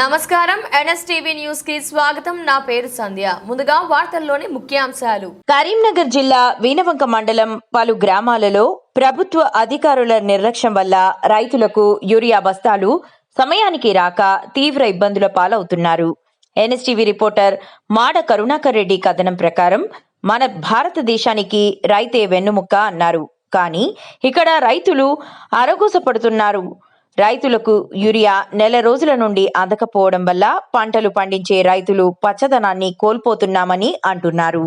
నమస్కారం. ఎన్ఎస్టీవీ న్యూస్కి స్వాగతం. నా పేరు సంధ్య. ముందుగా వార్తల్లోని ముఖ్యాంశాలు. కరీంనగర్ జిల్లా వీనవంక మండలం పలు గ్రామాలలో ప్రభుత్వ అధికారుల నిర్లక్ష్యం వల్ల రైతులకు యూరియా బస్తాలు సమయానికి రాక తీవ్ర ఇబ్బందుల పాలవుతున్నారు. ఎన్ఎస్టీవీ రిపోర్టర్ మాడ కరుణాకర్ రెడ్డి కథనం ప్రకారం మన భారతదేశానికి రైతే వెన్నుముక్క అన్నారు. కానీ ఇక్కడ రైతులు అరగోసపడుతున్నారు. రైతులకు యూరియా నెల రోజుల నుండి అందకపోవడం వల్ల పంటలు పండించే రైతులు పచ్చదనాన్ని కోల్పోతున్నామని అంటున్నారు.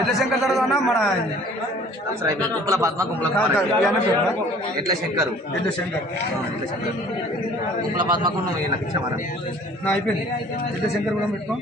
ఎట్ల శంకర్ తర్వాత మన. గుంపుల పద్మ గుంపుల ఎట్ల శంకరు? ఎట్ల శంకర్? ఎట్ల శంకర్? గుంపుల పద్మకు నువ్వు నాకు ఇచ్చామరా నా అయిపోయింది. ఎట్ల శంకర్ కూడా పెట్టుకో.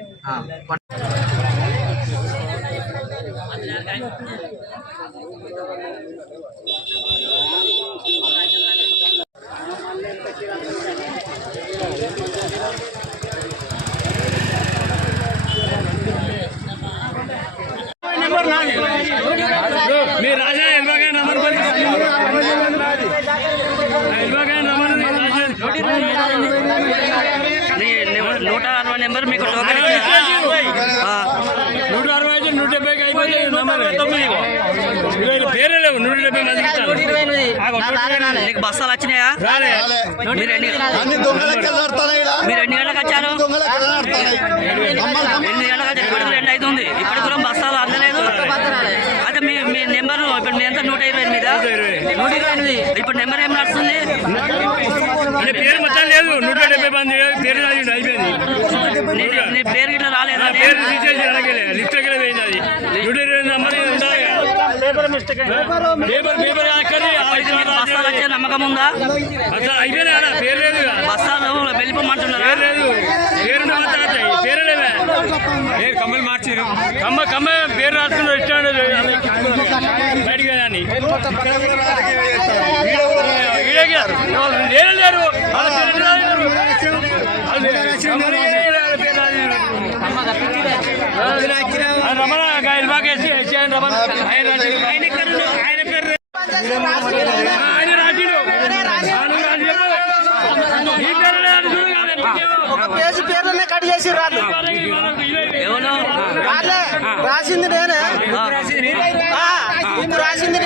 మీరు రాజా ఎల్బాగా నంబర్ నంబర్ నూట అరవై నెంబర్ మీకు టోకెన్ నూట అరవై ఐదు నూట డెబ్బై అయిపోతే నంబర్ తొమ్మిది పేరే లేవు నూట డెబ్బై మందికి ఐదు. బస్తాలు వచ్చినాయా? రాలే. మీరు ఎన్ని. మీరు ఎన్ని గంటలకు వచ్చారు? ఎన్ని గంటలకు వచ్చారు? ఇప్పటికి రెండు అవుతుంది ఇప్పటికి కూడా బస్తాలు అందలేదు అయితే మీ మీ నెంబర్ ఇప్పుడు మీ ఎంత నూట ఇరవై ఎనిమిదా ఎనిమిది ఇప్పుడు నెంబర్ ఏం నడుస్తుంది అంటే పేరు మొత్తం లేదు. నూట డెబ్బై మంది పేరు అయిపోయింది. నీ- నీ పేరు ఇట్లా రాలేదా? నా పేరు తీసేసి లిస్ట్ దగ్గర పోయింది అది. నూట ఇరవై నంబర్ బస్తాలు వచ్చే నమ్మకం ఉందా? అసలు అయిపోయినా పేరు లేదు. బస్తాలు వెళ్ళిపోమంటున్నారా పేరు లేదు పేరు మాత్రం వస్తాయి పేరు లేవే పేరు కమ్మలు మార్చారు కమ్మ కమ్మ పేరు రాసుకుని ఇచ్చాడు బయటికి అని లేరు. రమణ గాయలు బాగా ఆయన రమణ. ఆయన పేరు ఆయన. ఒక పేజీ పేర్లనే కట్ చేసి రాళ్ళు ఎవరు రాలే రాసింది నేనే ఆ, బుక్ రాసింది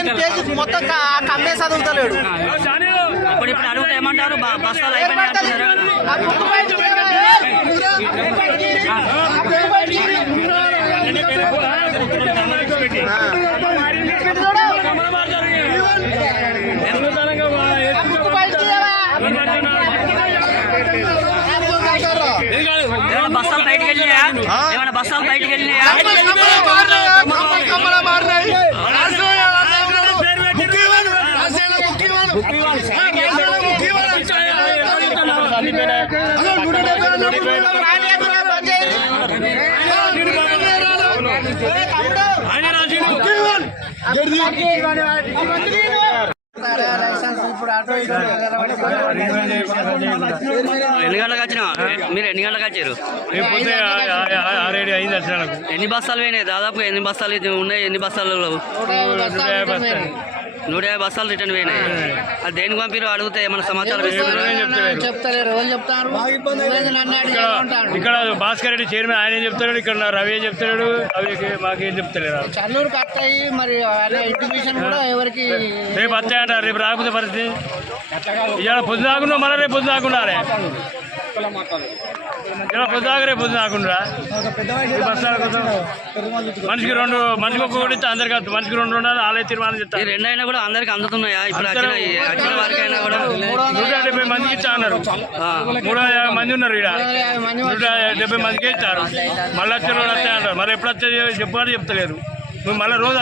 నేను అందుకని పేజీ మొత్తం క- కమ్మే చదువుతలేడు ఇప్పుడు ఇప్పుడు అడుగుతా ఏమంటారు బ- బస్తాలు అయిపోయినాయి అంటున్నారు ఆ బుక్ బయటికి తీయవా? ఆ పేరు బయటికి తీ. బుక్ బయటికి తీయవా? ఏమైనా బస్తాలు బయటికి వెళ్ళినాయా ఏమైనా బస్తాలు బయటికి వెళ్ళినాయా ఎన్ని గంటలకు వచ్చినా మీరు ఎన్ని గంటలకు వచ్చారు? ఎన్ని బస్తాలు పోయినాయి? దాదాపు ఎన్ని బస్తాలు ఇది ఉన్నాయి? ఎన్ని బస్తాలు? నూట యాభై బస్తాలు రిటర్న్ పోయినాయి. అది దేనికి పంపిరు అడిగితే ఏమైనా సమాచారం చెప్తలేరు చెప్తారు? ఇక్కడ ఇక్కడ భాస్కర్ రెడ్డి చైర్మన్ ఆయన ఏం చెప్తాడు? ఇక్కడ రవి ఏం చెప్తాడు? రవికి మాకేం చెప్తలేరు. చల్లూరు కట్టాయి మరి ఇంటిమేషన్ కూడా ఎవరికి రేపు వస్తాయంట రేపు రాకపోతే పరిస్థితి? ఇవాళ పొద్దు దాకుండా మళ్ళీ రేపు పొద్దు దాకుండా రేపు పొద్దు కోసం. మనిషికి రెండు మనిషికి ఒక్కొక్కటి ఇస్తే అందరికి. మనిషికి రెండు ఉండాలి ఆలయ తీర్మానం ఈ చెప్తారు రెండైనా కూడా అందరికి అందుతున్నాయా? ఇప్పుడు వచ్చిన వచ్చిన వారికైనా కూడా నూట డెబ్బై మందికి ఇచ్చా అన్నారు. మూడు యాభై మంది ఉన్నారు ఇక్కడ నూట డెబ్బై మందికి ఇచ్చారు మళ్ళీ వచ్చే రోజు వస్తాయి అంటారు మరి ఎప్పుడు వచ్చే చెప్పాలి చెప్తలేరు. నువ్వు మళ్ళీ రోజు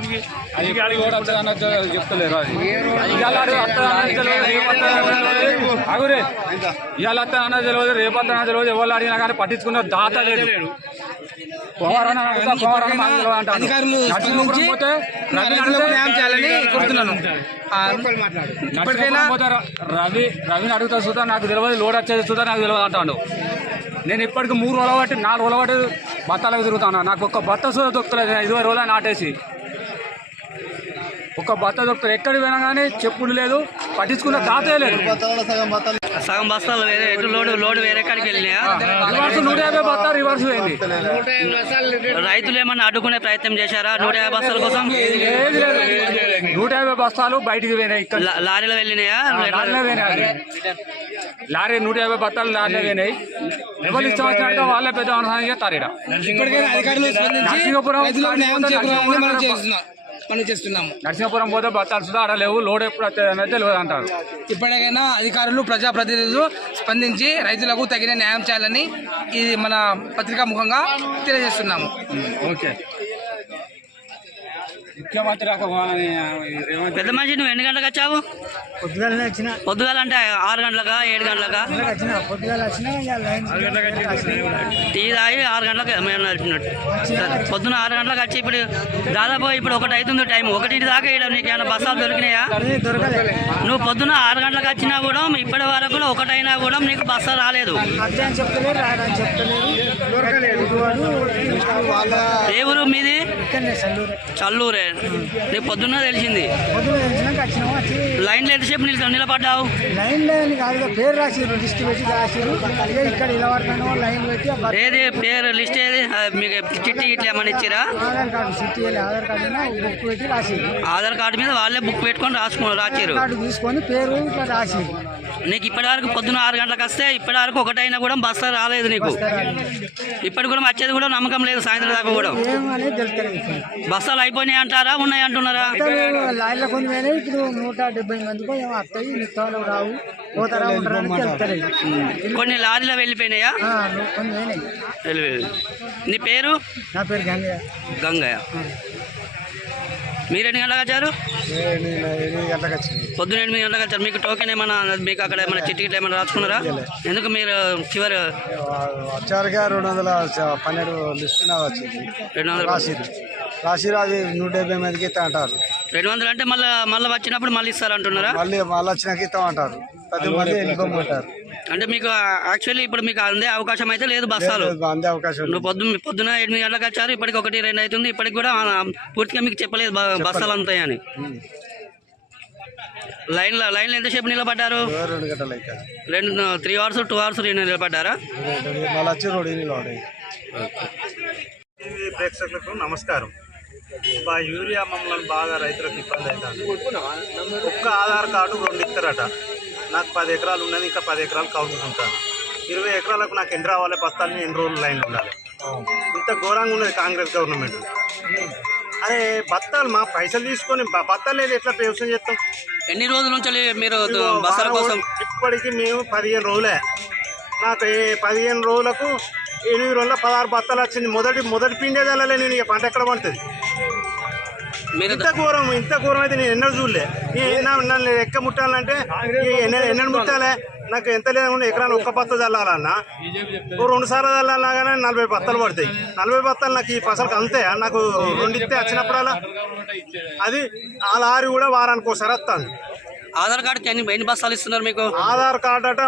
ఇది అడిగి చెప్తలేరు ఇవాళ అన్నది తెలియదు రేపు అన్నది అగురే ఇవాళ అన్నది తెలియదు రేపు అన్నది తెలియదు ఎవరు అడిగినా కానీ పట్టించుకున్న దాత లేదు. రవిని అడుగుతా చూద్దా నాకు తెలియదు లోడ్ వచ్చేది చూద్దా నాకు తెలియదు అంటాడు. నేను ఇప్పటికి మూడు రోజులు నాలుగు రోజులు బత్తాలకు తిరుగుతాను? నాకు ఒక్క బత్త చూడ దొరుకుతలేదు. నేను ఇరవై రోజులు నాటేసి. ఒక్క బత్త దొరుకుతుంది ఎక్కడికి పోయినా కానీ చెప్పులు లేదు పట్టించుకున్న దాతే లేదు. సగం బస్తాలు వేరే ఎటు లోడ్ లోడ్ వేరే కాడికి వెళ్ళినాయా? రివర్స్ నూట యాభై బత్త రివర్స్ పోయింది. రైతులు ఏమన్నా అడ్డుకునే ప్రయత్నం చేశారా? నూట యాభై బస్తాల కోసం? నూట యాభై బస్తాలు బయటికి పోయినాయి లారీలో వెళ్ళినాయా? లారీలో పోయినాయి. లారీ నూట యాభై బత్తాలు లారీలో పోయినాయి. ఎవరు ఇష్టం వచ్చినట్టు వాళ్ళే పెద్ద అనుసరణ చేస్తారు ఇక్కడ ఇప్పటికైనా అధికారులు స్పందించి నరసింహపురం రైతులకు న్యాయం పోతే చేకూరాలని మనం నరసింహపురం చేస్తున్నాం మనం చేస్తున్నాము. నరసింహపురం పోతే బత్తాలు సుధా ఆడ లేవు లోడ్ ఎప్పుడు వస్తుంది అనేది తెలియదు అంటారు. ఇప్పటికైనా అధికారులు ప్రజాప్రతినిధులు స్పందించి రైతులకు తగిన న్యాయం చేయాలని ఇది మన పత్రికా ముఖంగా తెలియజేస్తున్నాము. ఓకే. ముఖ్యమంత్రి పెద్ద మనిషి నువ్వు ఎన్ని గంటలకు వచ్చావు? వచ్చిన. పొద్దుగాల అంటే ఆరు గంటలకా ఏడు గంటలకా? వచ్చిన. పొద్దుగాల వచ్చిన టీ తాగి ఆరు గంటలకు మేము నడిపినట్టు సరే పొద్దున ఆరు గంటలకు వచ్చి ఇప్పుడు దాదాపు ఇప్పుడు ఒకటి అవుతుంది టైం. ఒకటి దాకా ఇక్కడ నీకు ఏమైనా బస్సాలు దొరికినాయా? దొరకలేదు నువ్వు పొద్దున ఆరు గంటలకు వచ్చినా కూడా ఇప్పటి వరకు కూడా ఒకటైనా కూడా నీకు బస్సు రాలేదు. ఏ ఊరు మీది? చల్లూరే. నీకు పొద్దున్న తెలిసింది. లైన్లో ఎంతసేపు నిల్ నిలబడ్డావు. లైన్ లేని కాదు పేరు రాసిరు లిస్ట్ పెట్టి రాసిరు ఇక ఇక్కడ ఇలా పడతాను లైన్ పెట్టి ఏది పేరు లిస్ట్ ఏది? మీకు చిట్టి ఇట్లా ఏమన్నా ఇచ్చిరా? Aadhaar card city Aadhaar card book పెట్టి రాసిరు ఆధార్ కార్డు మీద వాళ్ళే బుక్ పెట్టుకొని రాసుకుని రాచారు కార్డు తీసుకొని పేరు ఇట్లా రాసిరు నీకు ఇప్పటి వరకు పొద్దున ఆరు గంటలకు వస్తే ఇప్పటి వరకు ఒకటైనా కూడా బస్సు రాలేదు నీకు. ఇప్పటి కూడా వచ్చేది కూడా నమ్మకం లేదు సాయంత్రం దాకా కూడా. బస్సాలు అయిపోయినాయి అంటారా ఉన్నాయి అంటున్నారా? కొన్ని పోయినాయి. ఇప్పుడు నూట డెబ్బై మందికో ఏమో వస్తాయి. నిత్యాలు రావు. పోతారా ఉంటారా అని తెలుస్తలేదు కొన్ని లారీలో వెళ్ళిపోయినాయా? నీ పేరు? నా పేరు గంగయ్య. గంగయ్య. మీరు ఎన్ని గంటలకు వచ్చారు? ఎనిమిది గంటలకు వచ్చింది. పొద్దున ఎనిమిది గంటలకు వచ్చారు. మీకు టోకెన్ ఏమైనా మీకు అక్కడ ఏమైనా చిట్టి గిట్ల ఏమైనా రాసుకున్నారా? ఎందుకు మీరు చివరి వచ్చారుగా రెండు వందల పన్నెండు లిస్ట్ వచ్చింది. రెండు వందలు రాసిరు రాసిరు అది నూట డెబ్బై మందికి ఇస్తా అంటారు. రెండు వందలు అంటే మళ్ళీ మళ్ళీ వచ్చినప్పుడు మళ్ళీ ఇస్తారు అంటున్నారా మళ్ళీ మళ్ళీ వచ్చినాక ఇస్తాం అంటారు పది మంది వెళ్ళిపోమంటారు. అంటే మీకు యాక్చువల్లీ ఇప్పుడు మీకు అందే అవకాశం అయితే లేదు బస్సాలు అందే అవకాశం. నువ్వు పొద్దున్న పొద్దున ఎనిమిది గంటలకు వచ్చారు ఇప్పటికి ఒకటి రెండు అవుతుంది ఇప్పటికి కూడా పూర్తిగా మీకు చెప్పలేదు బస్సాలు అంతాయని. లైన్లో లైన్లో ఎంతసేపు నిలబడ్డారు? రెండు త్రీ అవర్స్ టూ అవర్స్ నిలబడ్డారా? ప్రేక్షకులకు నమస్కారం. మా యూరియా మమ్మల్ని బాగా రైతులకు ఇబ్బంది అవుతుంది. ఒక్క ఆధార్ కార్డు రెండు ఇస్తారట. నాకు పది ఎకరాలు ఉన్నది ఇంకా పది ఎకరాలు కౌలుకుంటాను ఇరవై ఎకరాలకు నాకు ఎన్ని రావాలి బస్తాలు ఎన్ని రోజులు లైన్ ఉండాలి? ఇంత ఘోరంగా ఉన్నది కాంగ్రెస్ గవర్నమెంట్. అరే బత్తాలు మా పైసలు తీసుకొని బత్తాలు లేదు ఎట్లా వ్యవసాయం చేస్తాం? ఎన్ని రోజుల నుంచి మీరు వారం కోసం? ఇప్పటికి మేము పదిహేను రోజులే. నాకు పదిహేను రోజులకు ఎనిమిది రోజుల పదహారు బత్తాలు వచ్చింది. మొదటి మొదటి పిండే చల్లలే నేను ఇక పంట ఎక్కడ పండుతుంది? ఇంత ఘోరం ఇంత ఘోరం అయితే నేను ఎన్నడూ చూడలే. నన్ను ఎక్క ముట్టాలంటే ఎన్నడు ముట్టాలే? నాకు ఎంత లేకుండా ఎకరాన్ని ఒక్క బత్త చల్లాలన్నా. ఓ రెండు సార్లు చల్లాలన్నా కానీ నలభై బత్తాలు పడతాయి. నలభై బత్తాలు నాకు ఈ పసలకు అంతే. నాకు రెండు ఇస్తే వచ్చినప్పుడల్లా అది ఆ లారీ కూడా వారానికి ఒకసారి వస్తుంది. ఆధార్ కార్డుకి ఎన్ని ఎన్ని బస్సాలు ఇస్తున్నారు మీకు? ఆధార్ కార్డు అట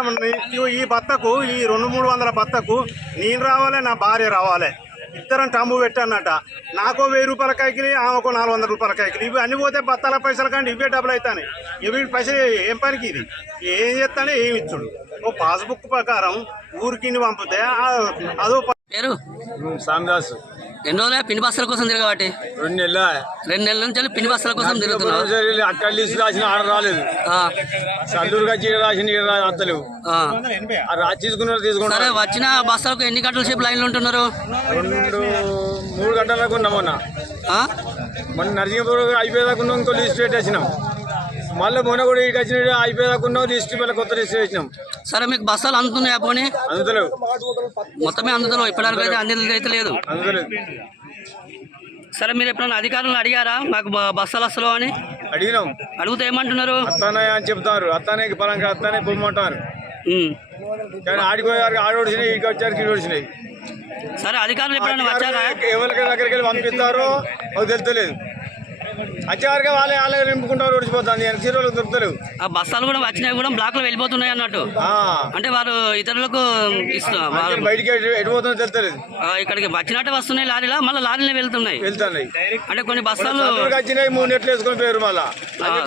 ఈ బత్తకు ఈ రెండు మూడు వందల బత్తకు నేను రావాలి నా భార్య రావాలి. ఇద్దరం టమ్ము పెట్టానట నాకో వెయ్యి రూపాయల కైకిలి ఆమెకో నాలుగు వందల రూపాయల కైకిలి ఇవి అన్ని పోతే బత్తాల పైసలు కానీ ఇవే డబ్బులు అవుతాయి ఇవి పైసలు ఏం పనికి ఇది? ఏం చేస్తానే ఏమి ఇచ్చుడు? ఓ పాస్బుక్ ప్రకారం ఊరికి పంపితే ఆ- అదో పేరు? సామదాస్ ఎన్ని రోజులే పిన్ బస్సుల కోసం తిరగబట్టి రెండు నెలల? రెండు నెలల నుంచి పిన్ బస్సుల కోసం తిరుగుతున్నావు? అక్కడ లిస్ట్ రాసిన ఆర్డర్ రాలేదు. సల్లూరుగా చీర రాసిన అత్తలేవు తీసుకున్నారు తీసుకున్నారు. వచ్చిన బస్సులకు ఎన్ని గంటల సేపు లైన్లో ఉంటున్నారు? రెండు మూడు గంటలకు ఉన్నాం మొన్న? మొన్న నరసింహపురం అయిపోయేదాకా ఉన్నాం ఇంకో లిస్ట్ పెట్టేసినాం మళ్ళీ మొన్న కూడా ఇక్కడికి వచ్చిన అయిపోయాకున్నాం లిస్ట్ మళ్ళీ కొత్త లిస్ట్ వేసినాం సరే మీకు బస్సాలు అందుతున్నాయా పోనీ? మొత్తమే ఇప్పటివరకు అయితే అందేది అయితే లేదు. సరే మీరు ఎప్పుడైనా అధికారులను అడిగారా? మాకు బస్సాలు వస్తలేవు అని? అడిగినాం. అడిగితే ఏమంటున్నారు? అత్తానే అని చెప్తారు. అత్తానే పరంగా అత్తానే పొమ్మంటారు. కానీ ఆడిపోయారు ఆడ వచ్చినాయి ఇక్కడికి వచ్చారు ఇక్కడ వచ్చినాయి సరే అధికారులు ఎప్పుడైనా వచ్చారా? ఎవరికి దగ్గరికి వెళ్ళి పంపిస్తారో మాకు తెలుస్తలేదు వచ్చేవారికి వాళ్ళే వాళ్ళే నింపుకుంటారు ఓడిచిపోతుంది చీరలు దొరుకుతలేవు. ఆ బస్సాలు కూడా వచ్చినాయి కూడా బ్లాక్లో వెళ్ళిపోతున్నాయి అన్నట్టు. అంటే వారు ఇతరులకు ఇస్తున్నారు బయటికి ఎటు ఎటు పోతుందో తెలుస్తలేదు. ఆ, ఇక్కడికి వచ్చినట్టు వస్తున్నాయి లారీలా మళ్ళీ లారీలే వెళ్తున్నాయి. వెళ్తున్నాయి. అంటే కొన్ని బస్సాలు సంతూరుకి వచ్చినాయి మూడు నెట్లు వేసుకొని పోయారు మళ్ళా.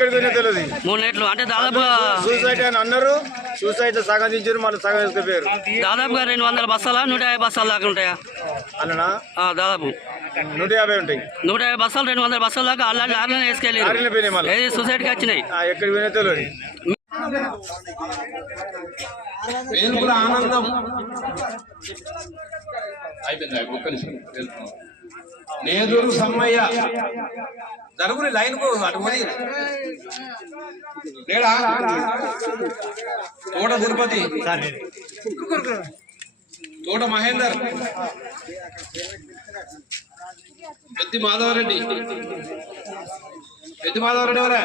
తెలియదు మూడు నెట్లు అంటే దాదాపుగా సూసైడ్ అని అన్నారు సూసైడ్ సగం దించారు మళ్ళీ సగం వేసుకొని పోయారు. దాదాపుగా రెండు వందల బస్సాలా నూట యాభై బస్సాలు దాకా ఉంటాయా? అన్ననా? ఆ, దాదాపు. నూట యాభై ఉంటాయి. నూట యాభై బస్సాలు రెండు వందల బస్సాలు దాకా మళ్ళీ. ఏది సొసైటీకి వచ్చినాయి. ఆ, ఎక్కడికి పోయినా తెలియదు వేలుపుల ఆనందం. నేదూరు సమ్మయ్య. జరుగురి లైన్కు అటు పోయి. లేడా తోట తిరుపతి. తోట మహేందర్. పెద్ది మాధవరెడ్డి. పెద్ది మాధవరెడ్డి ఎవరా.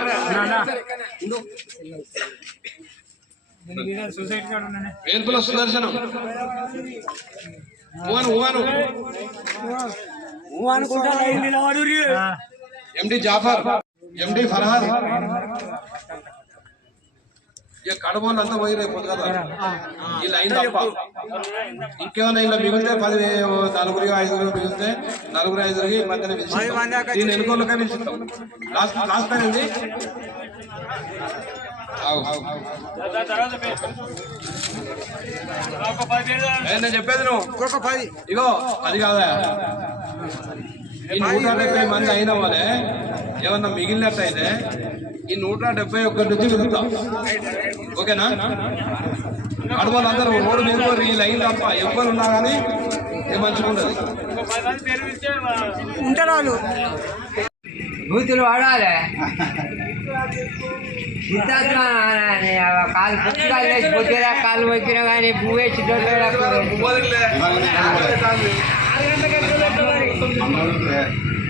వేల్పుల సుదర్శనం. ఊవను ఊవను ఎండి జాఫర్ ఎండి ఫర్హాద్ ఇక కడమోళ్ళు అంతా పోయి రేపు కదా. ఈ లైన్ తప్ప. ఇంకేమైనా ఇలా మిగిలితే పది నలుగురి ఐదుగురు మిగిలితే నలుగురు ఐదుగురికి మధ్యన. దీన్ని ఎన్నికోళ్ళకే పిలిచిస్తాం లాస్ట్ లాస్ట్ టైం ఏంది నేను చెప్పేది నువ్వు. ఇగో అది కాదా? ఈ నూట డెబ్బై మంది అయిన వాళ్ళే ఏమన్నా మిగిలినట్టయితే ఈ నూట డెబ్బై ఒక్కటి నుంచి విడుతా ఓకేనా? అడవాళ్ళందరూ రోడ్డు మీద ఈ లైన్ తప్ప ఎవ్వరు ఉన్నా కానీ ఏ మంచిగా ఉండదు. బూతులు వాడాలి. కాలు పుస్తకాలు వేసి పొద్దున కాలు మొక్కినా కానీ 我们。